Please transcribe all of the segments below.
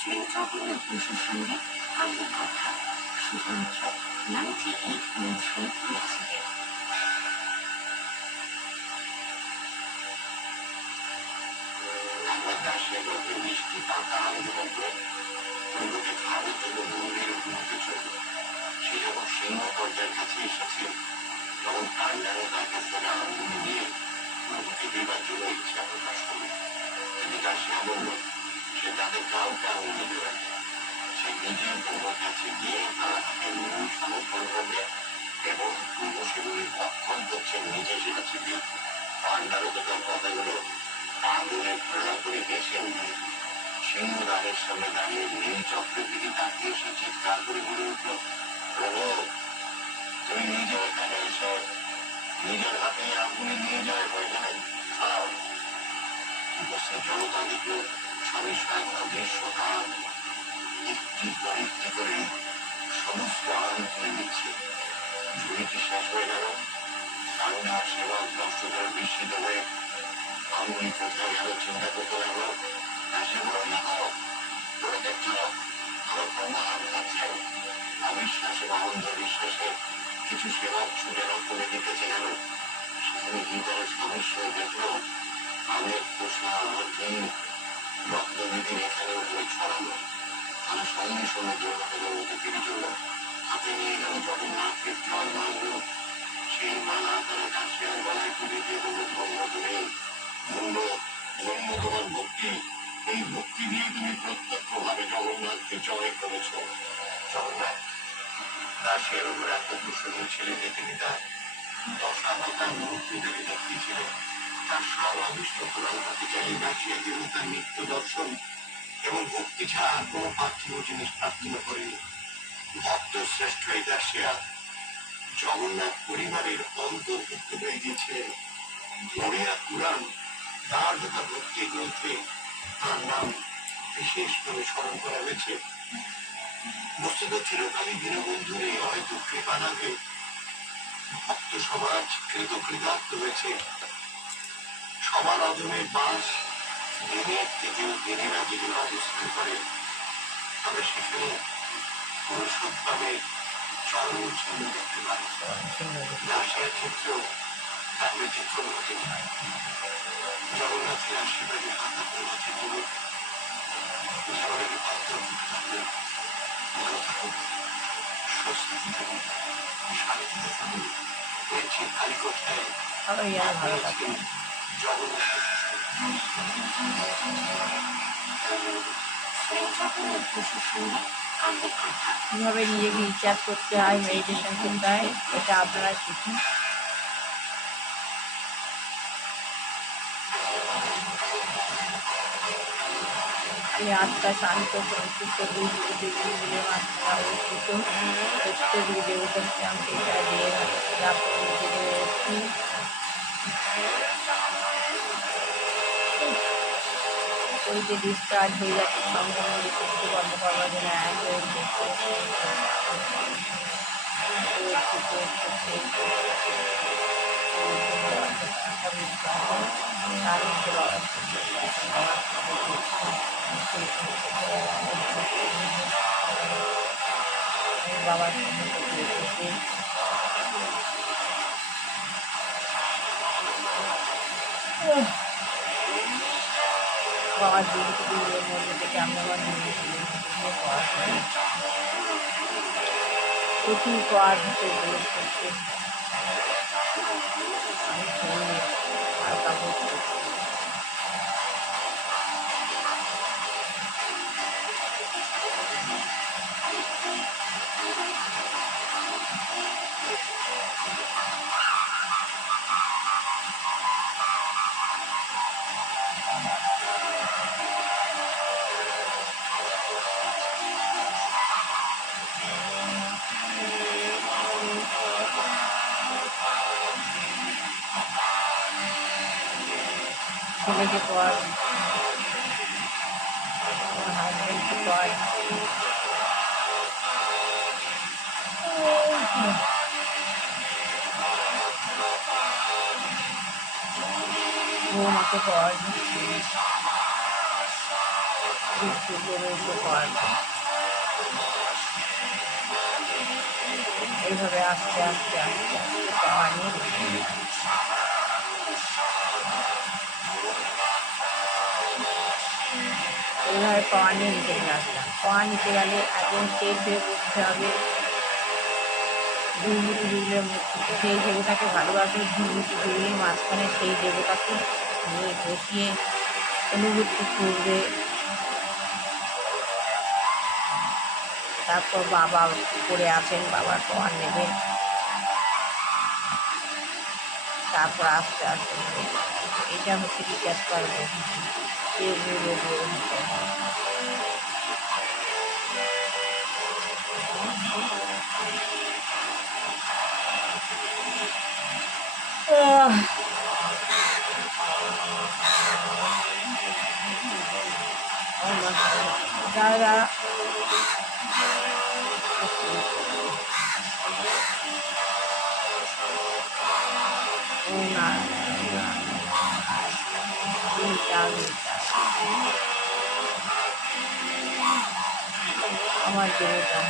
শৃঙ্খলাপূর্ণ পুরুষের সঙ্গে আমাদের কথা শুধুমাত্র 98.3 মেক্সিকে। আমরা তার সেগুলোকে মিষ্টি পাতা আন্দোলন করে ওগুলোকে খাওয়ার জন্য মন্দির অভিমুখে চলল। সে যখন সিংহ দরজার কাছে এসেছে তখন পান্ডারও তার কাছ থেকে আঙ্গুলি নিয়ে প্রভুকে দেবার জন্য ইচ্ছা প্রকাশ করল। কিন্তু তার সে বলল সে তাদের কাউকে আঙ্গুলি দেবে না। সে নিজের প্রভুর কাছে গিয়ে তার হাতে মূল সমর্পণ করবে এবং প্রভু সেগুলি ভক্ষণ করছেন নিজে সেটা ছিল। পান্ডারও তো তার কথাগুলো আগুনে প্রণাম করে হেসে উঠল। সিংহ দ্বারের সামনে দাঁড়িয়ে নীল চক্রের দিকে তাকিয়ে সে চিৎকার করে বলে উঠল, প্রভু তুমি নিজে এখানে এসে নিজের হাতে আগুনে নিয়ে যাওয়ার প্রয়োজনে খাও। উপস্থিত জনতা দেখল সবিস্ময় অদৃশ্য কাল একটি পর একটি করে সমস্ত আম তুলে নিচ্ছে। ঝুড়িটি শেষ হয়ে গেল। পান্ডার সেবক দর্শকের বিস্মিত হয়ে আঙ্গুলি কোথায় গেল চিন্তা করতে লাগলো। আর সে বলল, দেখো তোরা দেখছো আমার কন্যা আম খাচ্ছে। অবিশ্বাসে বা অন্ধ বিশ্বাসে কিছু সেবক ছুটে রক্তকে দিতেছে গেল। সেখানে গীতার সমস্যায় দেখলো আমের খোসা অর্ধেক রক্তবিধির এখানে ওখানে ছড়ালো। তারা সঙ্গে সঙ্গে দৌড়াতে ফিরে চলল। হাতে নিয়ে গেল জগন্নাথকে জল মারল। সেই মালা তারা কাশিয়ার গলায় তুলে দিয়ে বলল, ধন্য তুমি, ধন্য ধন্য তোমার ভক্তি। এই ভক্তি দিয়ে তুমি প্রত্যক্ষ ভাবে জগন্নাথকে জয় করেছ। জগন্নাথ দাসের উপর এত কুশলী ছিলেন যে তিনি তার দশাবতার মূর্তি ধরে দেখিয়েছিলেন। তার সব অভিষ্ট পূরণ করতে চাইলে দাসিয়ার জন্য তার নিত্য দর্শন এবং ভক্তি ছাড়া আর কোনো পার্থিব জিনিস প্রার্থনা করেনি। ভক্ত শ্রেষ্ঠ এই দাসিয়া জগন্নাথ পরিবারের অন্তর্ভুক্ত হয়ে গিয়েছিলেন। মরিয়া পুরাণ তার তথা ভক্তি গ্রন্থে তার নাম বিশেষ করে স্মরণ করা হয়েছে। বস্তুত চিরকালই দীনবন্ধুর এই হয়তো কৃপা লাভে ভক্ত সমাজ কৃতকৃতার্থ হয়েছে। সবার অধমে বাস দিনের থেকেও দিনেরা যেগুলো অবস্থান করে তবে সেখানে পুরুষোত্তমের চরম চিহ্ন দেখতে পাই। দাসের ক্ষেত্রেও তার ব্যতিক্রম ঘটেনি। জগন্নাথের আশীর্বাদে হাতা প্রবাচে তুলে জীবনের অন্তর্ভুক্ত থাকলে ভালো থাকুন, সুস্থ থাকুন, শান্তিতে থাকুন। এর চেয়ে খালি কোথায় জগন্নাথ কিভাবে নিজেকে রিচার্জ করতে হয়, মেডিটেশন করতে হয়, এটা আপনারা শিখুন। আমি আত্মা শান্ত সন্তুষ্ট দিলে মাত্রা অবস্থিত প্রত্যেক দেবতাকে আমি এটা দিয়ে শরীরে ডিসচার্জ হয়ে যাচ্ছে সঙ্গে সুস্থ কর্মকর্মার জন্য এক হয়ে বাবার বাবার দিদির মধ্যে থেকে আমি আমার প্রচুর পড়ার ভিতরে প্রবেশ করছে। আমি শুনি আর কাপড় করছি। ছেলেকে পড়, আমার হাজব্যান্ডকে পড়, বৌমাকে পড়। বিষ্ণুদেবের উপকার। এইভাবে আস্তে আস্তে আস্তে আস্তে পাওয়া নিয়ে এইভাবে পাওয়া নিয়ে নিচে নিয়ে আসলাম। পাওয়া নিতে গেলে আগে স্টেজ হয়ে বসতে হবে। দুর্নীতি জুগলে সেই দেবতাকে ভালোবাসে, দুর্নীতি জুগলে মাঝখানে সেই দেবতাকে নিয়ে বসিয়ে অনুভূতি করবে। তারপর বাবা উপরে আছেন, বাবার পাওয়ার নেবেন। তারপর আস্তে আস্তে এটা হচ্ছে রিচার্জ করবো সেগুলো দাদা না আমার দেবতা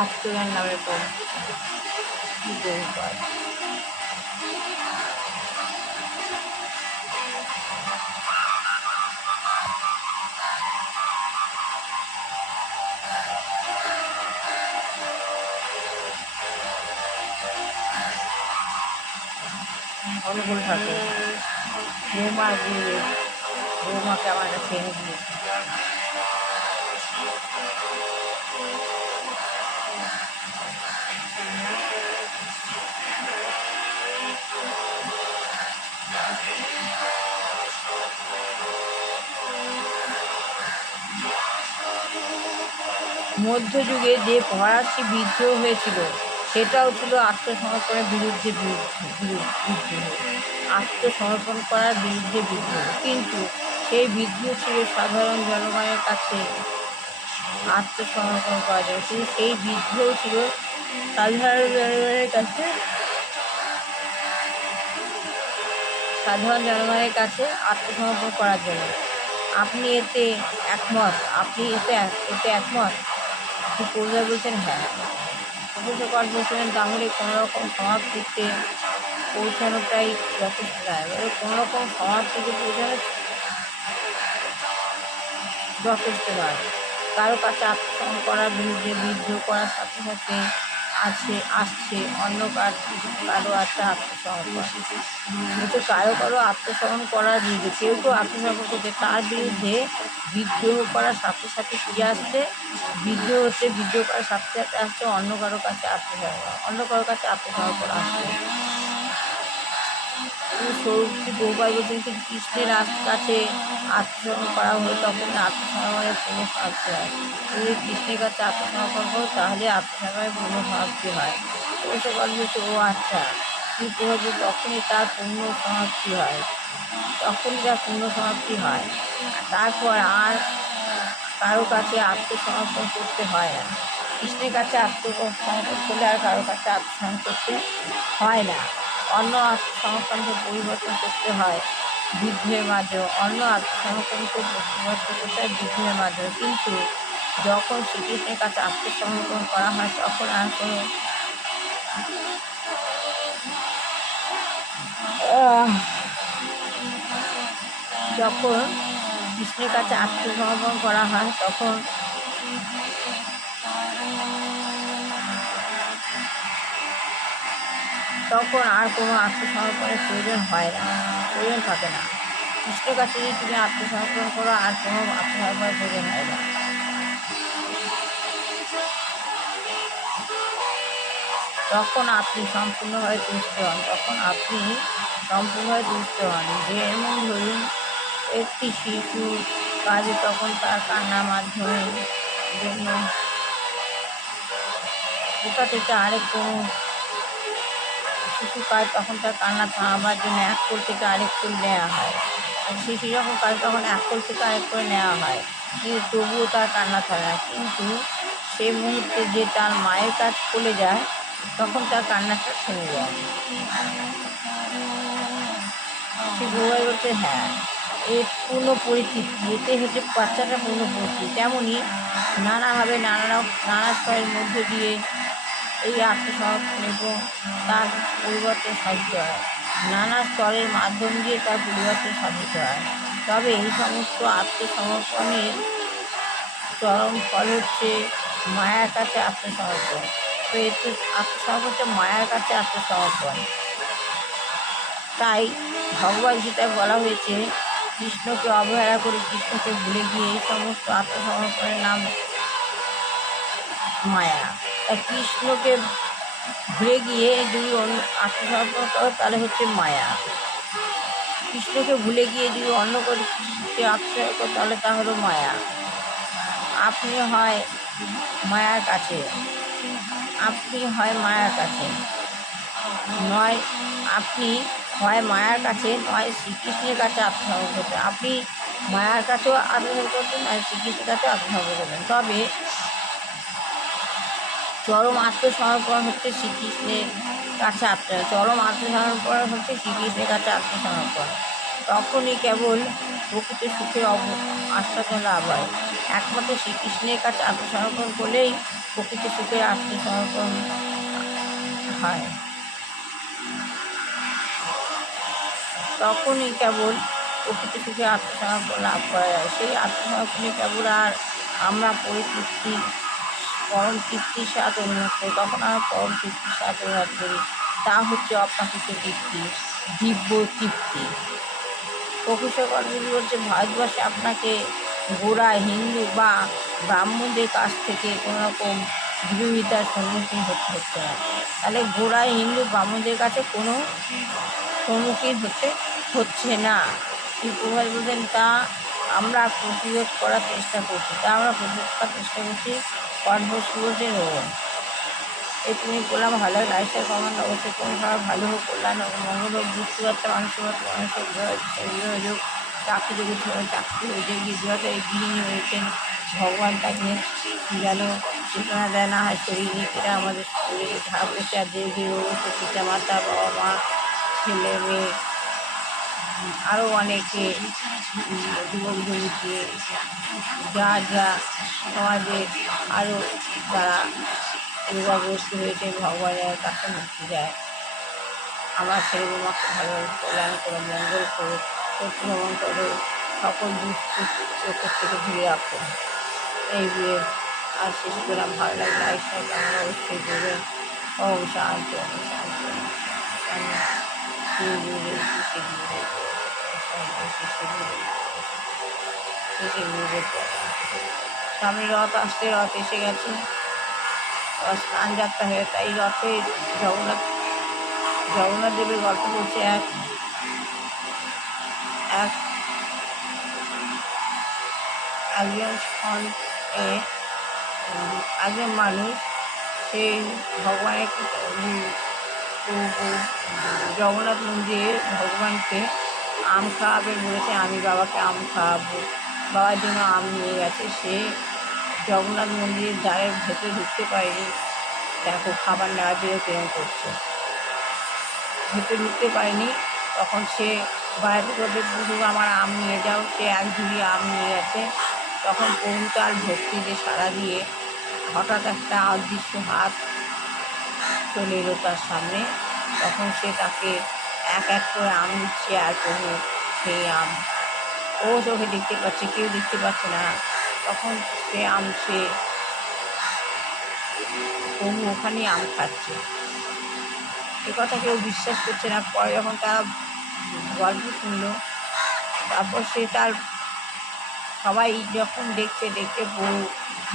আত্মজ্ঞান নামের পর কি বহুকার অনুকূল থাকে। বৌমা দিয়ে বৌমাকে আমার কাছে এনে দিয়েছে। মধ্যযুগে যে ফরাসি বিদ্রোহ হয়েছিল সেটাও ছিল আত্মসমর্পণের বিরুদ্ধে বিদ্রোহ, আত্মসমর্পণ করার বিরুদ্ধে বিদ্রোহ। কিন্তু সেই বিদ্রোহ ছিল সাধারণ জনগণের কাছে আত্মসমর্পণ করা যায়, কিন্তু সেই বিদ্রোহ ছিল সাধারণ জনগণের কাছে আত্মসমর্পণ করার জন্য। আপনি এতে একমত? এতে একমত? প্রফেসর বলছেন হ্যাঁ। প্রফেসর কর বলছিলেন তাহলে কোনোরকম সমাপ্তিতে পৌঁছানোটাই যথেষ্ট নয়, কোনোরকম সমাপ্তিতে পৌঁছানো যথেষ্ট নয়। কারো কাছে আত্মসমর্পণ করার বিরুদ্ধে বিদ্রোহ করার সাথে সাথে আসছে অন্য কারো আছে আত্মসমর্পণ। কিন্তু কারো আত্মসমর্পণ করার বিরুদ্ধে কেউ আত্মসমর্পণ করছে, তার বিরুদ্ধে বিদ্রোহ করার সাথে সাথে কী আসছে? বিদ্রোহ করার সাথে সাথে আসছে অন্য কারো কাছে আত্মসমর্পণ আসছে। সৌরভী গোপাল বলছেন কিন্তু কৃষ্ণের কাছে আত্মসমর্পণ করা হলে তখন আত্মসমর্পণের পূর্ণ সমাপ্তি হয়। তুমি কৃষ্ণের কাছে আত্মসমর্পণ করো তাহলে আত্মসমর্পণের পূর্ণ সমাপ্তি হয়। অবশ্য বলছে ও আচ্ছা, কি করবো? তখনই তার পূর্ণ সমাপ্তি হয়। তারপর আর কারো কাছে আত্মসমর্পণ করতে হয় না। কৃষ্ণের কাছে আত্মসমর্পণ করলে আর কারো কাছে আত্মসমর্পণ করতে হয় না। অন্য আত্মসমর্পণকে পরিবর্তন করতে হয় বিদ্রোহের মাধ্যমে, বিদ্রোহের মাধ্যমে। কিন্তু যখন শ্রীকৃষ্ণের কাছে আত্মসমর্পণ করা হয় তখন আর কোনো যখন কৃষ্ণের কাছে আত্মসমর্পণ করা হয় তখন আর কোনো আত্মসমর্পণের প্রয়োজন থাকে না। কৃষ্ণের কাছে যদি তুমি আত্মসমর্পণ করো আর কোনো আত্মসমর্পণের প্রয়োজন হয় না। তখন আপনি সম্পূর্ণভাবে তুষ্ট হন, তখন আপনি সম্পূর্ণভাবে তুষ্ট হন। যেমন ধরুন একটি শিশুর কাজে তখন তার কান্নার মাধ্যমে জন্য কোথা থেকে আরেক কোনো শিশু কাজ তখন তার কান্না থামাবার জন্য এক কোল থেকে আরেক কোল নেওয়া হয়। আর শিশু যখন কাজ তখন এক কোল থেকে আরেক কোলে নেওয়া হয়, কিন্তু তবুও তার কান্না থামে না। কিন্তু সে মুহূর্তে যে তার মায়ের কাজ কোলে যায় তখন তার কান্নাটা থেমে যায়। সে বউভাই বলছে হ্যাঁ, এ পূর্ণ পরিতৃপ্তি, এতে হচ্ছে বাচ্চাটা পূর্ণ পরিতৃপ্তি। তেমনই নানাভাবে নানা স্তরের মধ্যে দিয়ে এই আত্মসমর্পণ এবং তার পরিবর্তন সাধিত হয়। নানা স্তরের মাধ্যম দিয়ে তার পরিবর্তন সাধিত হয়। তবে এই সমস্ত আত্মসমর্পণের চরম ফল হচ্ছে মায়ার কাছে আত্মসমর্পণ। তো এতে আত্মসমর্পণ হচ্ছে মায়ার কাছে আত্মসমর্পণ। তাই ভগবদ্গীতায় বলা হয়েছে কৃষ্ণকে অবহেলা করে কৃষ্ণকে ভুলে গিয়ে এই সমস্ত আত্মসমর্পণের নাম মায়া। তাই কৃষ্ণকে ভুলে গিয়ে যদি অন্য আত্মসমর্পণ করো তাহলে হচ্ছে মায়া। কৃষ্ণকে ভুলে গিয়ে যদি অন্য কিছুকে আত্মসমর্পণ করো তাহলে তা হলো মায়া। আপনি হয় মায়ার কাছে, নয় আপনি হয় মায়ার কাছে নয় শ্রীকৃষ্ণের কাছে আত্মসমর্পণ করতেন। আপনি মায়ার কাছেও আত্মসমর্পণ করতেন, নয় শ্রীকৃষ্ণের কাছেও আত্মসমর্পণ করতেন। তবে চরম আত্মসমর্পণ হচ্ছে শ্রীকৃষ্ণের কাছে চরম আত্মসমর্পণ হচ্ছে শ্রীকৃষ্ণের কাছে আত্মসমর্পণ। তখনই কেবল প্রকৃত সুখের আস্বাদন লাভ হয়। একমাত্র শ্রীকৃষ্ণের কাছে আত্মসমর্পণ করলেই প্রকৃত সুখের আত্মসমর্পণ হয়। তখনই কেবল প্রকৃত সুখে আত্মসমর্পণ লাভ করা যায়। সেই আত্মসমর্পণে কেবল আর আমরা পরম তৃপ্তির স্বাদ অনুভব করি। তখন আমরা পরম তৃপ্তির স্বাদ অনুভব করি। তা হচ্ছে অপ্রাকৃত তৃপ্তি, দিব্য তৃপ্তি। প্রফেসর কর্মজীবী বলছে ভারতবর্ষে আপনাকে গোঁড়া হিন্দু বা ব্রাহ্মণদের কাছ থেকে কোনো রকম বিরোধিতার সম্মুখীন হতে হচ্ছে না। তাহলে গোঁড়া হিন্দু ব্রাহ্মণদের কাছে কোনো সম্মুখীন হচ্ছে না। প্রভাস বলছেন তা আমরা প্রতিরোধ করার চেষ্টা করছি, কর্মসূচি বলছেন ও এই তুমি বললাম ভালো লাইফস্টাইল কমান্ড অবশ্যই কোনো সবার ভালো হোক, কল্যাণ হোক, মঙ্গল হোক, বুঝতে পারছে মানুষের যোগ চাকরি চাকরি হয়েছে গৃহতে গৃহিণী হয়েছেন। ভগবান তাকে যেন চেতনা দেয় না হয় শরীরে, এরা আমাদের শরীরে ঘা পড়ছে আর যে পিতা মাতা বাবা মা ছেলে মেয়ে আরও অনেকে যুবক যুবতী যা সমাজে আরও যারা রোগাগ্রস্ত হয়েছে ভগবানের কাছে মুক্তি দেয়। আমার ছেলে বৌমাকে ভালো কল্যাণ করো, মঙ্গল করো, শত্রু ভ্রমণ করো, সকল দুঃখ চোখের থেকে দূরে রাখো। এই বিয়ে আর শেষ করলাম। ভালো লাগলে আইসা কেমন অবশ্যই করবেন। ওম শান্তি, ওম শান্তি, ওম সামনে রথ আসতে, রথ এসে গেছে, স্নান যাত্রা হয়ে তাই রথে জগন্নাথ দেবের গল্প বলছে। একজন মানুষ সেই ভগবানের জগন্নাথ মন্দিরে ভগবানকে আম খাওয়াবে বলেছে। আমি বাবাকে আম খাওয়াবো, বাবার জন্য আম নিয়ে গেছে। সে জগন্নাথ মন্দিরের দ্বারের ভেতরে ঢুকতে পারেনি। দেখো খাবার নেওয়ার জন্য প্রেরণ করছে, ভেতরে ঢুকতে পারেনি। তখন সে বাইরে থেকে পুরো আমার আম নিয়ে যাও, সে এক ঝুড়ি আম নিয়ে গেছে। তখন প্রভু তার ভক্তিতে সাড়া দিয়ে হঠাৎ একটা অদৃশ্য হাত চলে এলো তার সামনে। তখন সে তাকে এক এক করে আম দিচ্ছে, আর প্রভু সেই আম ও চোখে দেখতে পাচ্ছে, কেউ দেখতে পাচ্ছে না। তখন সে প্রভু ওখানেই আম খাচ্ছে। এ কথা কেউ বিশ্বাস করছে না। পরে যখন তারা গল্প শুনলো, তারপর সবাই যখন দেখছে প্রভু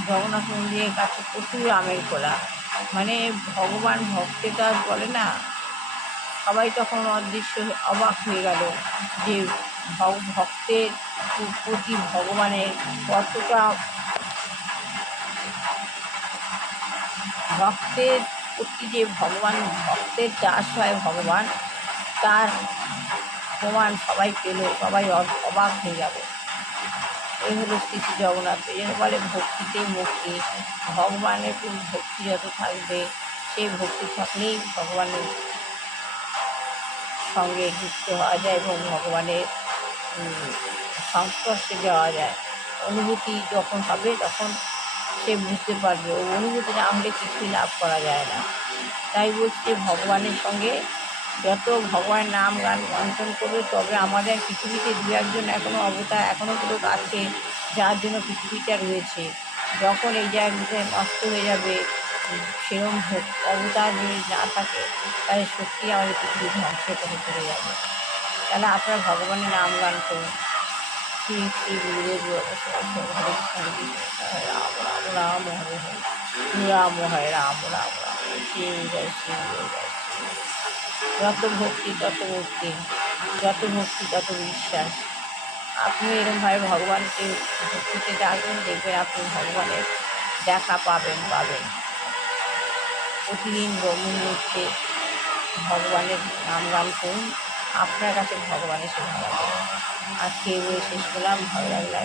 জগন্নাথ মন্দিরের কাছে প্রচুর আমের খোলা, মানে ভগবান ভক্তের বলে না, সবাই তখন অদৃশ্য অবাক হয়ে গেল যে ভক্তের প্রতি ভগবানের কতটা, ভক্তের প্রতি যে ভগবান, ভক্তের দাস হয় ভগবান, তার প্রমাণ সবাই পেল, সবাই অবাক হয়ে গেল। এই হলো শ্রী শ্রী জগন্নাথ। এই জন্য বলে ভক্তিতে মুক্তি। ভগবানের প্রতি ভক্তি যত থাকবে, সেই ভক্তি থাকলেই ভগবানের সঙ্গে যুক্ত হওয়া যায় এবং ভগবানের সংস্পর্শে যাওয়া যায়। অনুভূতি যখন হবে তখন সে বুঝতে পারবে, ও অনুভূতি না হলে কিছুই লাভ করা যায় না। তাই বলছি যে ভগবানের সঙ্গে যত ভগবানের নাম গান কীর্তন করবে, তবে আমাদের পৃথিবীতে দু একজন এখনও অবতার, এখনও লোক আছে যার জন্য পৃথিবীটা রয়েছে। যখন এই জায়গাতে নষ্ট হয়ে যাবে, সেরকম অবতার যদি না থাকে, তাহলে সত্যি আমাদের পৃথিবী ধ্বংসের পথে চলে যাবে। তাহলে আপনারা ভগবানের নাম গান করুন। শ্রী শ্রী গুরুদেব হরে কৃষ্ণ হরে কৃষ্ণ রাম রাম রাম হরে হরে রাম হরে রাম রাম রাম শিব জয় শিব জয় জয় শিব। যত ভক্তি তত মুক্তি, যত ভক্তি তত বিশ্বাস। আপনি এরকমভাবে ভগবানকে ভক্তিতে ডাকবেন, দেখবেন আপনি ভগবানের দেখা পাবেন। প্রতিদিন ব্রহ্ম মুহূর্তে ভগবানের নাম গান করুন, আপনার কাছে ভগবান এসে ধরা দেবে। আজকে এই বলে শেষ করলাম। ভালো লাগলে